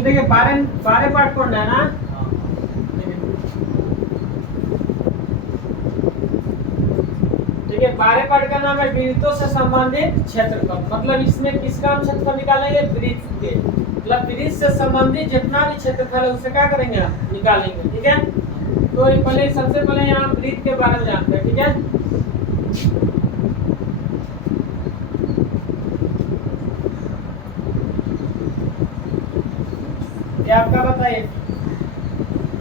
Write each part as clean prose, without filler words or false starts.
देखिए 12 पार्ट कौन है ना। देखिए 12 पार्ट का नाम है वृत्तों से संबंधित क्षेत्रफल। मतलब इसमें किसका हम क्षेत्रफल निकालेंगे, वृत्त के। मतलब वृत्त से संबंधित जितना भी क्षेत्रफल है उससे क्या करेंगे, निकालेंगे। ठीक है, तो पहले सबसे पहले यहाँ वृत्त के बारे में जानते हैं। ठीक है, ये आपका बताइए,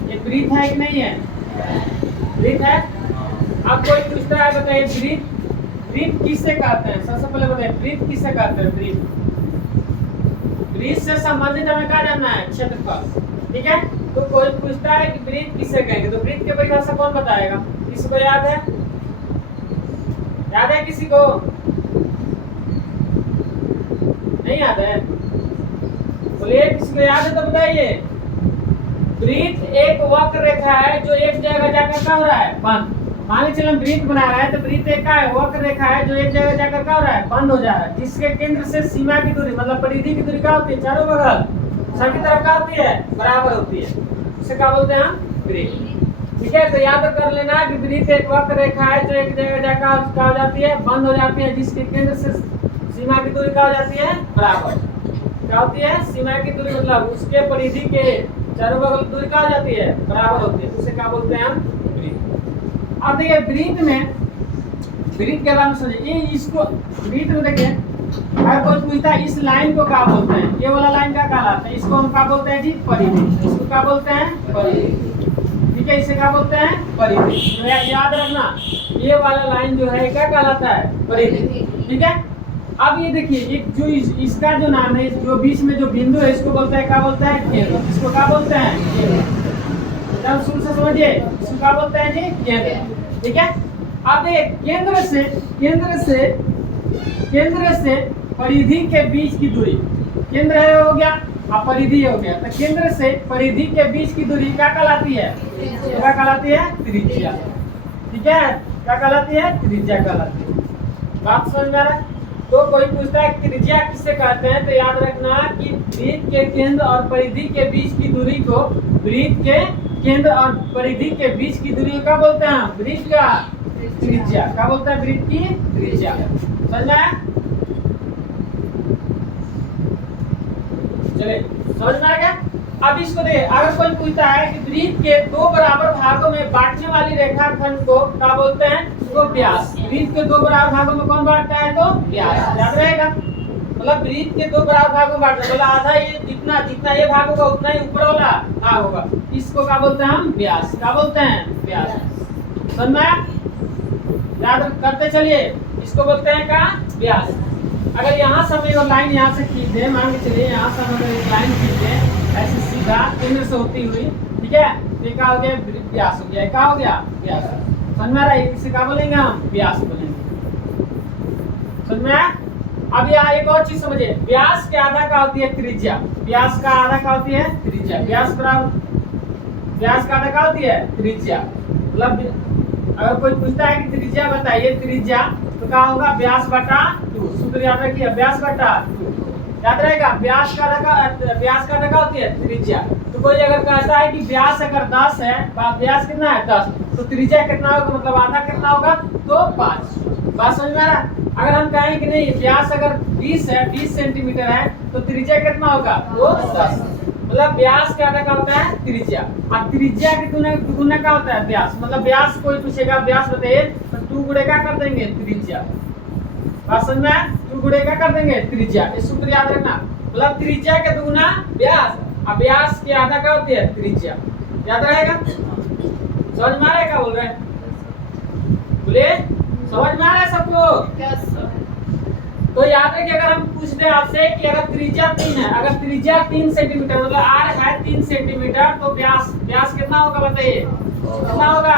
ये वृत्त है कि नहीं है, वृत्त है। अब कोई पूछता है बताइए वृत्त किससे कहते हैं, सबसे पहले बताइए वृत्त किससे कहते हैं। वृत्त से संबंधित हमें क्या जानना है, क्षेत्रफल। ठीक है, तो कोई पूछता है कि वृत्त किससे कहेंगे, तो वृत्त की परिभाषा कौन बताएगा, किसी को याद है, याद है किसी को, नहीं याद है, बोलिए किसी को याद है तो बताइए। वृत्त एक वक्र रेखा है जो एक जगह जाकर क्या हो रहा है, बंद। मान लीजिए हम वृत्त बना रहे हैं, तो वृत्त एक का है, वक्र रेखा है जो एक जगह जाकर क्या हो रहा है, बंद हो जा रहा है, जिसके केंद्र से सीमा की दूरी मतलब परिधि की दूरी क्या होती है, चारों बगल सभी तरफ क्या होती है, बराबर होती है। उसे क्या बोलते हैं हम, वृत्त। ठीक है, तो याद कर लेना कि वृत्त एक वक्र रेखा है जो एक जगह जाकर क्या हो जाती है, बंद हो जाती है, जिसके केंद्र से सीमा की दूरी क्या हो जाती है, बराबर। क्या होती है, सीमा की दूरी मतलब उसके परिधि के चारों बगल दूरी क्या हो जाती है, बराबर होती है, उसे क्या बोलते हैं हम, वृत्त। अब देखिए वृत्त के बारे में समझिए, ये इसको वृत्त में देखिए अगर कोई पूछता है इस लाइन को क्या बोलते हैं, ये वाला लाइन क्या कहलाता है, इसको हम क्या बोलते हैं जी, परिधि। इसको क्या बोलते हैं, परिधि। ठीक है, इसे क्या बोलते हैं, परिधि। तो याद रखना ये वाला लाइन जो है क्या कहलाता है, परिधि। ठीक है, अब ये देखिए एक जो इसका जो नाम है, जो बीच में जो बिंदु है इसको बोलते हैं, क्या बोलते हैं, केंद्र। इसको क्या बोलते हैं, केंद्र। शुरू से समझिए, इसको क्या बोलते हैं जी, केंद्र। ठीक है, अब ये केंद्र से परिधि के बीच की दूरी, केंद्र है हो गया और परिधि हो गया, तो केंद्र से परिधि के बीच की दूरी क्या कहलाती है, क्या कहलाती है, त्रिज्या। ठीक है, क्या कहलाती है, त्रिज्या कहलाती है। बात समझ में आ रहा है। तो कोई पूछता है त्रिज्या किससे कहते हैं, तो याद रखना कि वृत्त के केंद्र और परिधि के बीच की दूरी को वृत्त के केंद्र और परिधि के बीच की दूरी को क्या बोलते हैं, वृत्त का त्रिज्या। क्या बोलते हैं, वृत्त की त्रिज्या। समझ में आया, चलिए समझ में आ गया। अब इसको देखिए, अगर कोई पूछता है कि वृत्त के दो बराबर भागों में बांटने वाली रेखाखंड को क्या बोलते हैं, तो व्यास। वृत्त के दो बराबर भागों में कौन बांटता है, तो व्यास। याद रहेगा, मतलब वृत्त के दो बराबर भागों में बांटना, मतलब आधा ये जितना जितना ये भाग होगा उतना ही ऊपर वाला भाग होगा, इसको क्या बोलते हैं हम, व्यास। क्या बोलते हैं, व्यास। समझ में आया, याद करते चलिए, इसको बोलते हैं क्या, व्यास। अगर यहाँ से हम लाइन यहाँ से खींच दें, मान के चलिए यहाँ से हम अगर एक लाइन खींच दें ऐसे सीधा केंद्र से होती हुई, ठीक है, ये क्या हो गया, व्यास हो गया, क्या हो गया, व्यास। समझ में आ रहा है, इसे क्या बोलेंगे हम, व्यास बोलेंगे। समझ में आया। अब यहाँ एक और चीज समझिए, व्यास के आधा क्या होती है, त्रिज्या। व्यास का आधा क्या होती है, त्रिज्या। व्यास बराबर व्यास का आधा क्या होती है, त्रिज्या। मतलब अगर कोई पूछता है कि त्रिज्या बताइए, त्रिज्या तो क्या होगा, व्यास बटा 2। सूत्र याद रखिए, व्यास बटा 2 याद रहेगा। व्यास का आधा क्या होती है, त्रिज्या। तो कोई अगर कहता है कि व्यास अगर 10 है, व्यास कितना है 10, तो त्रिज्या कितना होगा, मतलब आधा कितना होगा, तो 5। बात समझ में आ रहा है। अगर हम कहें कि नहीं व्यास अगर 20 है, 20 सेंटीमीटर है, तो त्रिज्या कितना होगा, वो 10। मतलब व्यास क्या होता है, त्रिज्या। और त्रिज्या की दुगुना क्या होता है, व्यास। मतलब व्यास कोई पूछेगा व्यास बताइए, तो 2 गुणे क्या कर देंगे, त्रिज्या। बात समझ में आया, 2 गुणे क्या कर देंगे, त्रिज्या। इस सूत्र याद रखना, मतलब त्रिज्या के दुगुना व्यास, और व्यास की आधा क्या होती है, त्रिज्या। याद रहेगा, समझ में आ रहा है, क्या बोल रहे हैं, बोलिए, समझ में आ रहा है सबको। तो याद रखिए, अगर हम पूछ दे आपसे कि अगर त्रिज्या 3 है, अगर त्रिज्या 3 सेंटीमीटर मतलब आर है 3 सेंटीमीटर, तो व्यास कितना होगा बताइए, कितना होगा,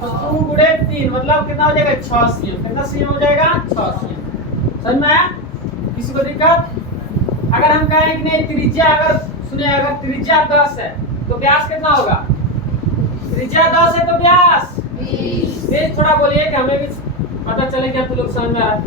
तो 2 गुणे 3 मतलब कितना हो जाएगा, 6 सीएम। कितना सीएम हो जाएगा, 6 सीएम। समझ में आया, किसी को दिक्कत। अगर हम कहें कि नहीं त्रिज्या, अगर सुनिए अगर त्रिज्या 10 है तो व्यास कितना होगा, त्रिज्या 10 है तो व्यास 20। थोड़ा बोलिए कि हमें भी पता चले क्या, तो लोग समझ में आ रहा है।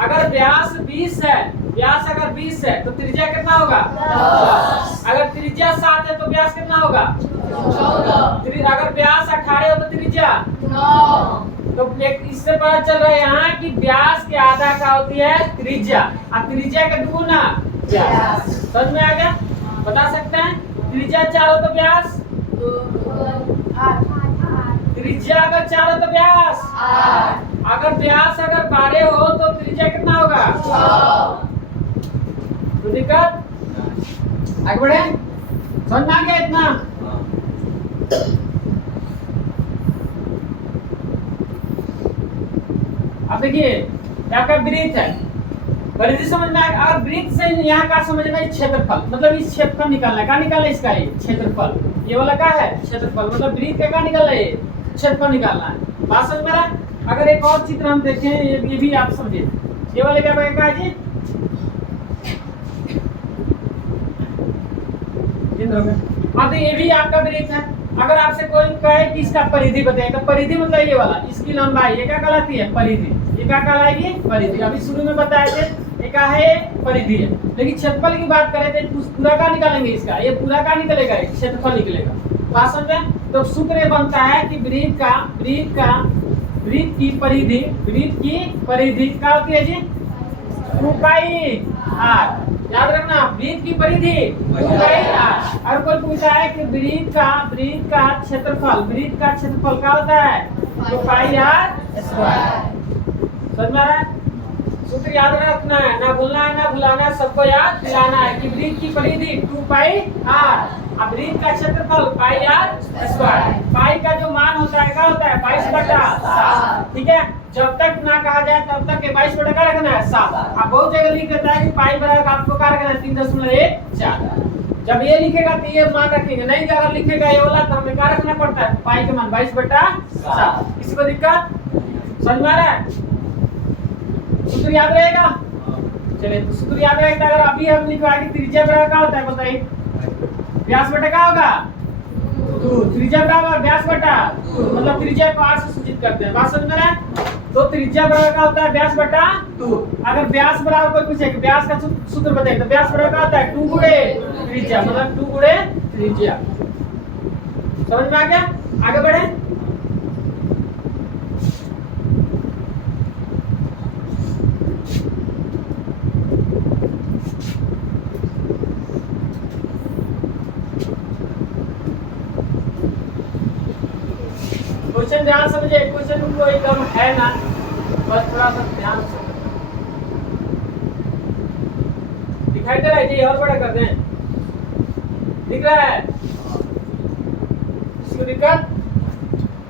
अगर व्यास 20 है, व्यास अगर 20 है तो त्रिज्या कितना होगा 10। अगर त्रिज्या 7 है तो व्यास कितना होगा 14। अगर व्यास 18 हो तो त्रिज्या 9। तो एक इससे पता चल रहा है यहाँ कि व्यास के आधा का होती है त्रिज्या और त्रिज्या का दुगुना व्यास। समझ में आ गया? बता सकते हैं त्रिज्या 4 हो तो व्यास त्रिज्या अगर 4 हो तो व्यास 8। अगर व्यास अगर 12 हो तो त्रिज्या कितना होगा 6। तो दिक्कत आगे बढ़े? समझ में आ गया इतना? अब देखिए आपका वृत्त है, परिधि समझ में आएगा। और वृत्त से यहाँ का समझना है क्षेत्रफल, मतलब इस क्षेत्रफल निकालना है। क्या निकालना है इसका? ये क्षेत्रफल, ये वाला क्या है क्षेत्रफल, मतलब वृत्त का क्या निकालना है क्षेत्रफल निकालना है। बात समझ में आ रहा? अगर एक और चित्र हम देखें, ये भी आप समझिए, ये वाले क्या बनेगा जी अब ये भी आपका वृत्त है। अगर आपसे कोई कहे कि इसका परिधि बताइए तो परिधि मतलब ये वाला, इसकी लंबाई ये क्या कहलाती है परिधि। ये क्या कहलाएगी परिधि। अभी शुरू में बताए थे ये क्या है परिधि है। लेकिन क्षेत्रफल की बात करें तो पूरा का निकालेंगे इसका, ये पूरा का निकलेगा क्षेत्रफल निकलेगा। बात समझ में? तो सूत्र बनता है कि वृत्त की परिधि क्या होती है जी 2 पाई r। याद रखना वृत्त की परिधि 2 पाई r। और कोई पूछा है कि वृत्त का क्षेत्रफल क्या होता है 2 पाई r स्क्वायर। समझ में आ रहा है? सूत्र याद रखना है, ना भूलना है ना भुलाना है, सबको याद दिलाना है कि वृत्त की परिधि 2 पाई r, अब वृत्त का क्षेत्रफल पाई r स्क्वायर। पाई का जो मान होता है क्या होता है 22/7। ठीक है, जब तक ना कहा जाए तब तक 22 का रखना है 7। अब बहुत जगह लिख देता है कि पाई बराबर आपको क्या रखना है 3.14। जब ये लिखेगा तो ये मान रखेंगे, नहीं अगर लिखेगा ये वाला तो हमें क्या रखना पड़ता है पाई का मान 22/7। किसी को दिक्कत? समझ में आ रहा है? सूत्र याद रहेगा? चलिए तो सूत्र याद रहेगा। अगर अभी हम लिखवाएंगे त्रिज्या बराबर क्या होता है बताइए व्यास बटा क्या होगा 2। त्रिज्या बराबर व्यास बटा 2, मतलब त्रिज्या को r से सूचित करते हैं। बात समझ में है? तो त्रिज्या बराबर क्या होता है व्यास बटा 2। अगर व्यास बराबर कोई पूछे कि व्यास का सूत्र बताइए तो व्यास बराबर क्या होता है 2 गुणे त्रिज्या, मतलब 2 गुणे त्रिज्या। समझ में आ गया? आगे बढ़े। क्वेश्चन ध्यान समझिए, क्वेश्चन को एकदम है ना, बस थोड़ा सा ध्यान से दिखाई दे रहा है जी, और बड़ा कर दें, दिख रहा है इसको दिक्कत?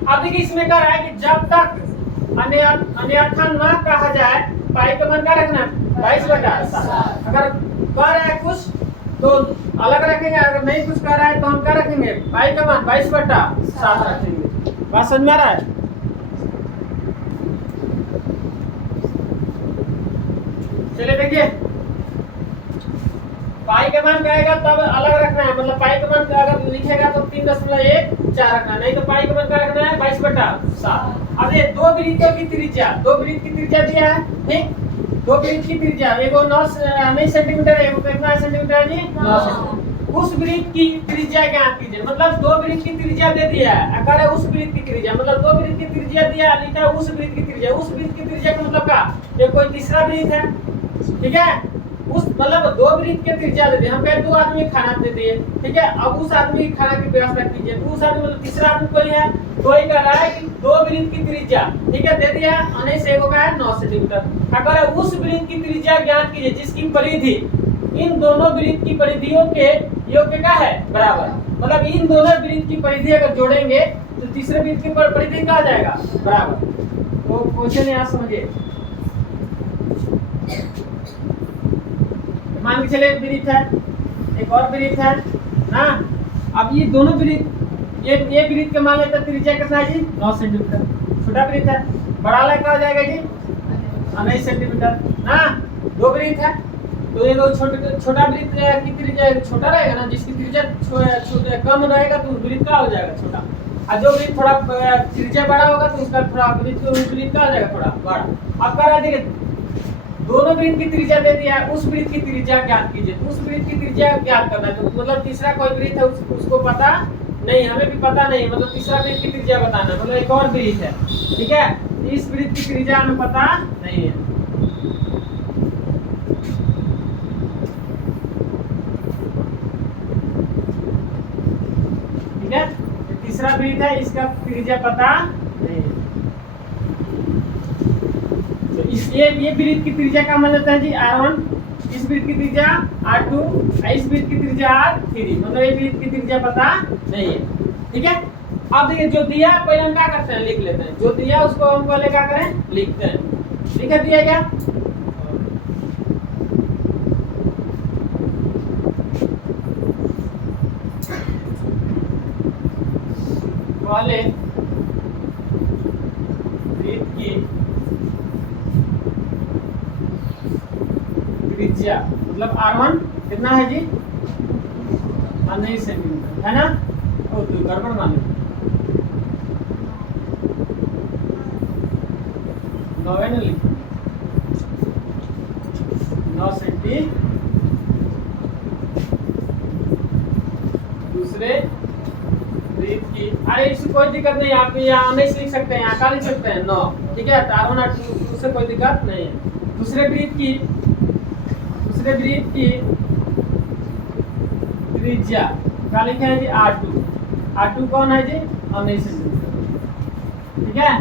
अब देखिए इसमें क्या है कि जब तक अन्यथा न कहा जाए पाई का मान क्या रखना है 22/7। अगर कह रहा है कुछ तो अलग रखेंगे, अगर नहीं कुछ कह रहा है तो हम क्या रखेंगे पाई का मान 22/7 रखेंगे। बात समझ में आ रहा है? चलिए देखिए पाई का मान कहेगा तब अलग रखना है, मतलब पाई का मान अगर लिखेगा तो 3.14 रखना है, नहीं तो पाई का मान क्या रखना है 22/7। अब ये दो वृत्तों की त्रिज्या दिया है, ठीक। दो वृत्त की त्रिज्या एगो 9 सेंटीमीटर है, एगो कितना सेंटीमीटर है जी 9 सेंटीमीटर। उस वृत्त की त्रिज्या ज्ञात कीजिए, मतलब दो वृत्त की त्रिज्या दे दिया है, अगर उस वृत्त की त्रिज्या मतलब दो वृत्त की त्रिज्या दिया लिखा है उस वृत्त की त्रिज्या, उस वृत्त की त्रिज्या का मतलब क्या ये कोई तीसरा वृत्त है, ठीक है। उस मतलब दो वृत्त की त्रिज्या दे दिए, हम कहे दो आदमी खाना दे दिए, ठीक है। अब उस आदमी की खाना की व्यवस्था कीजिए, तो उस आदमी मतलब तीसरा आदमी कोई है, कोई कह रहा है कि दो वृत्त की त्रिज्या, ठीक है, दे दिया अने से एगो का है 9 सेंटीमीटर। अगर उस वृत्त की त्रिज्या ज्ञात कीजिए जिसकी परिधि इन दोनों वृत्त की परिधियों के योग क्या है बराबर, मतलब इन दोनों वृत्त की परिधि अगर जोड़ेंगे तो तीसरे वृत्त की परिधि क्या आ जाएगा बराबर। तो क्वेश्चन यहाँ समझिए, मान के चले एक वृत्त है एक और वृत्त है ना। अब ये दोनों वृत्त ये वृत्त के मान लेते हैं त्रिज्या कितना है जी 9 सेंटीमीटर, छोटा वृत्त है, बड़ा वाला क्या हो जाएगा जी 9 सेंटीमीटर ना। दो वृत्त है तो ये छोटा वृत्त की त्रिज्या छोटा रहेगा ना, जिसकी त्रिज्या कम रहेगा तो वृत्त का हो जाएगा छोटा, और जो वृत्त थोड़ा त्रिज्या बड़ा होगा तो उसका थोड़ा वृत्त का हो जाएगा थोड़ा बड़ा। अब कह रहा है देखिए दोनों वृत्त की त्रिज्या दे दिया है, उस वृत्त की त्रिज्या ज्ञात कीजिए। तो उस वृत्त की त्रिज्या ज्ञात करना है, तो मतलब तीसरा कोई वृत्त है उसको पता नहीं, हमें भी पता नहीं, मतलब तीसरा वृत्त की त्रिज्या बताना, मतलब एक और वृत्त है, ठीक है, इस वृत्त की त्रिज्या हमें पता नहीं है। ठीक है, तीसरा वृत्त है, इसका त्रिज्या पता नहीं है। तो ये वृत्त की त्रिज्या का मतलब है जी r1, इस वृत्त की त्रिज्या r2, इस वृत्त की त्रिज्या r3, मतलब ये वृत्त की त्रिज्या पता नहीं है। ठीक है, अब देखिए जो दिया पहले हम क्या करते हैं, लिख लेते हैं, जो दिया उसको हम पहले क्या करें, लिखते हैं। लिख दिया क्या, पहले वृत्त की त्रिज्या मतलब r1 कितना है जी, 19 सेंटीमीटर है ना, ओ तो गड़बड़ मान लो 9 है ना, लिख 9 सेंटी। दूसरे वृत्त की, अरे इससे कोई दिक्कत नहीं, आप यहाँ 19 लिख सकते हैं, यहाँ का लिख सकते हैं 9, ठीक है, r1 r2 उससे कोई दिक्कत नहीं है। दूसरे वृत्त की त्रिज्या क्या लिखा है जी, r2 कौन है जी, 19 सेंटीमीटर। ठीक है,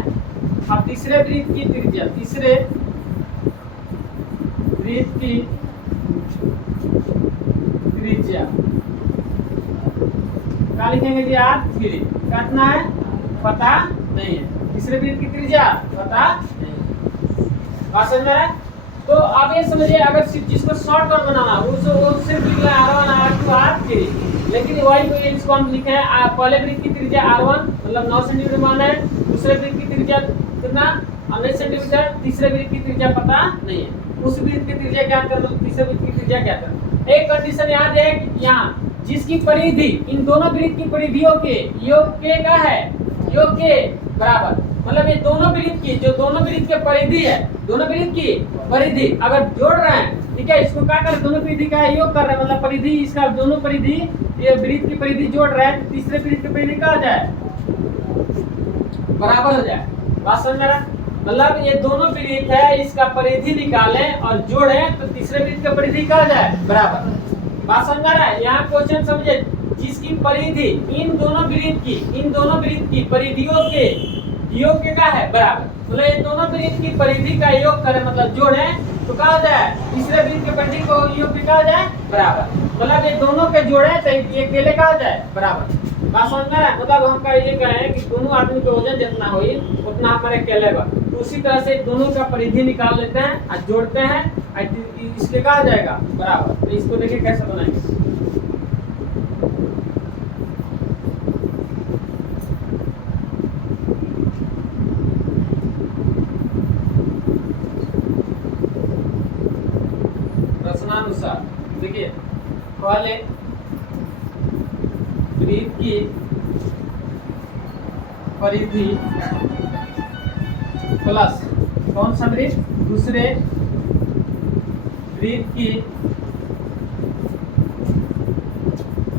अब तीसरे वृत्त की त्रिज्या, तीसरे वृत्त की त्रिज्या क्या लिखेंगे जी, r3, कितना है पता नहीं है, तीसरे वृत्त की त्रिज्या पता नहीं है। बात समझ में आया? तो आप ये समझिए, अगर सिर्फ जिसको शॉर्टकट बनाना वो सिर्फ लिख रहा है r1 r2 r3, लेकिन वही को इसको हम लिखे हैं, पहले वृत्त की त्रिज्या r1 मतलब 9 सेंटीमीटर माना है, दूसरे वृत्त की त्रिज्या कितना 19 सेंटीमीटर, तीसरे वृत्त की त्रिज्या पता नहीं है, उस वृत्त की त्रिज्या ज्ञात करना, तीसरे वृत्त की त्रिज्या ज्ञात करना। एक कंडीशन याद है कि यहाँ जिसकी परिधि इन दोनों वृत्त की परिधियों के योग के का है, योग के बराबर, मतलब ये दोनों वृत्त की, जो दोनों वृत्त के परिधि है, दोनों वृत्त की परिधि अगर जोड़ रहे हैं, ठीक है, इसको क्या कर, दोनों परिधि का योग कर रहे हैं, मतलब परिधि इसका दोनों परिधि, ये वृत्त की परिधि जोड़ रहे हैं, तो तीसरे वृत्त की परिधि क्या हो जाए, बराबर हो जाए। बात समझ में आ रहा, मतलब ये दोनों वृत्त है, इसका परिधि निकालें और जोड़ें तो तीसरे वृत्त का परिधि क्या हो जाए, बराबर। बात समझ में आ रहा है, यहाँ क्वेश्चन समझे, जिसकी परिधि इन दोनों वृत्त की परिधियों के योग के क्या है, बराबर, मतलब ये दोनों वृत्त की परिधि का योग करें, मतलब जोड़े तो क्या हो जाए, तीसरे वृत्त के परिधि को योग के क्या हो जाए, बराबर, मतलब ये दोनों के जोड़े तो ये अकेले का हो जाए, बराबर। बात समझ में आ रहा है, मतलब हम का ये कहें कि दोनों आदमी का वजन जितना हो उतना हमारे अकेले बा, तो उसी तरह से दोनों का परिधि निकाल लेते हैं और जोड़ते हैं, इसलिए क्या हो जाएगा, बराबर। तो इसको देखिए कैसे बनाएंगे, प्रश्नानुसार देखिए, पहले वृत्त की परिधि प्लस कौन सा वृत्त, दूसरे वृत्त की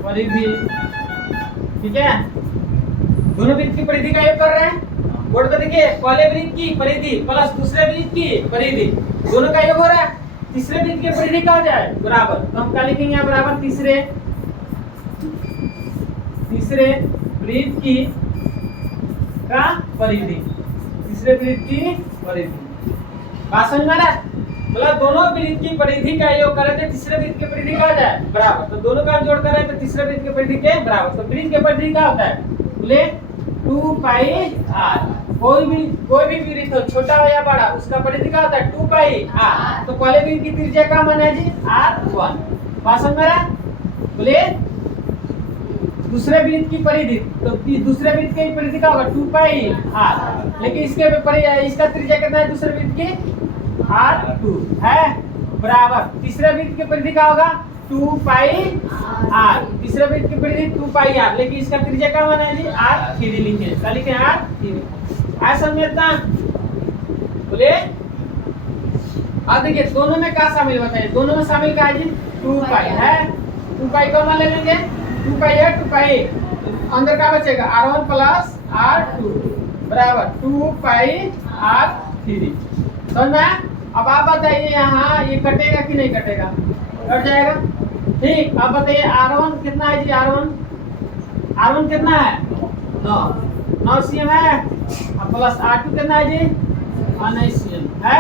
परिधि, ठीक है, दोनों वृत्त की परिधि का योग कर रहे हैं, बोर्ड पे देखिए, पहले वृत्त की परिधि प्लस दूसरे वृत्त की परिधि, दोनों का योग हो रहा है, तीसरे वृत्त की परिधि क्या हो जाए, बराबर, तो हम क्या लिखेंगे यहाँ, बराबर तीसरे वृत्त की का परिधि, तीसरे वृत्त की परिधि। बात समझ में आ रहा है, मतलब दोनों वृत्त की परिधि का योग करें तो तीसरे वृत्त की परिधि क्या हो जाए, बराबर, तो दोनों का जोड़ करें तो तीसरे वृत्त की परिधि के बराबर, तो वृत्त की परिधि क्या होता है, बोले 2 पाई r, कोई भी वृत्त हो, छोटा हो या बड़ा, उसका परिधि क्या होता है, 2 पाई r, तो पहले वृत्त की त्रिज्या क्या माना है जी, r1। बात समझ में आ रहा है, बोले दूसरे वृत्त की परिधि, तो दूसरे वृत्त की परिधि क्या होगा, 2 पाई r, लेकिन इसका त्रिज्या कितना है, दूसरे वृत्त की r2 है, बराबर, तीसरे वृत्त की परिधि क्या होगा, 2 पाई r, तीसरे वृत्त की परिधि 2 पाई r, लेकिन इसका त्रिज्या क्या माना है जी, r3 लिखे, क्या लिखे, r3। आया समझता, बोले अब देखिए दोनों में क्या शामिल बताइए, दोनों में शामिल क्या है जी, 2 पाई है। 2 पाई कॉमन ले लेंगे, 2 पाई है 2 पाई, अंदर क्या बचेगा r1 प्लस r2 बराबर 2 पाई r3। समझ में? अब आप बताइए यहाँ ये कटेगा कि नहीं कटेगा, कट जाएगा। ठीक, अब बताइए r1 कितना है जी, r1 कितना है 9 cm है, अब प्लस r2 कितना है जी 9 cm है,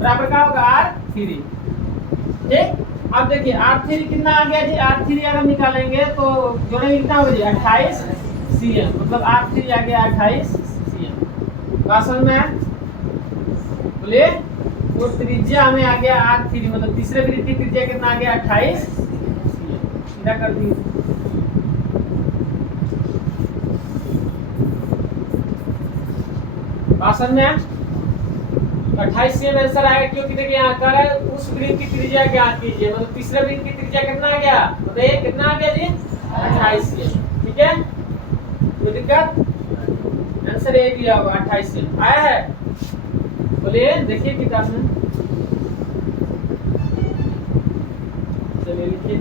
बराबर क्या होगा r3। ठीक, अब देखिए r3 कितना आ गया जी, r3 अगर निकालेंगे तो जोड़ेंगे कितना होगा जी 28 cm, मतलब r3 आ गया 28 cm। बात समझ में है? बोलिए, तो त्रिज्या हमें आ गया r3, मतलब तीसरे वृत्त की त्रिज्या कितना आ गया 28 cm। सीधा कर दी। बात समझ में है? 28 cm आंसर आएगा, क्योंकि देखिए यहाँ कर है उस वृत्त की त्रिज्या ज्ञात कीजिए, मतलब तीसरे वृत्त की त्रिज्या कितना आ गया, बताइए कितना आ गया जी 28 cm। ठीक है, कोई दिक्कत? आंसर ए दिया होगा 28 cm आया है। बोलिए, देखिए किताब में, चलिए लिखिए।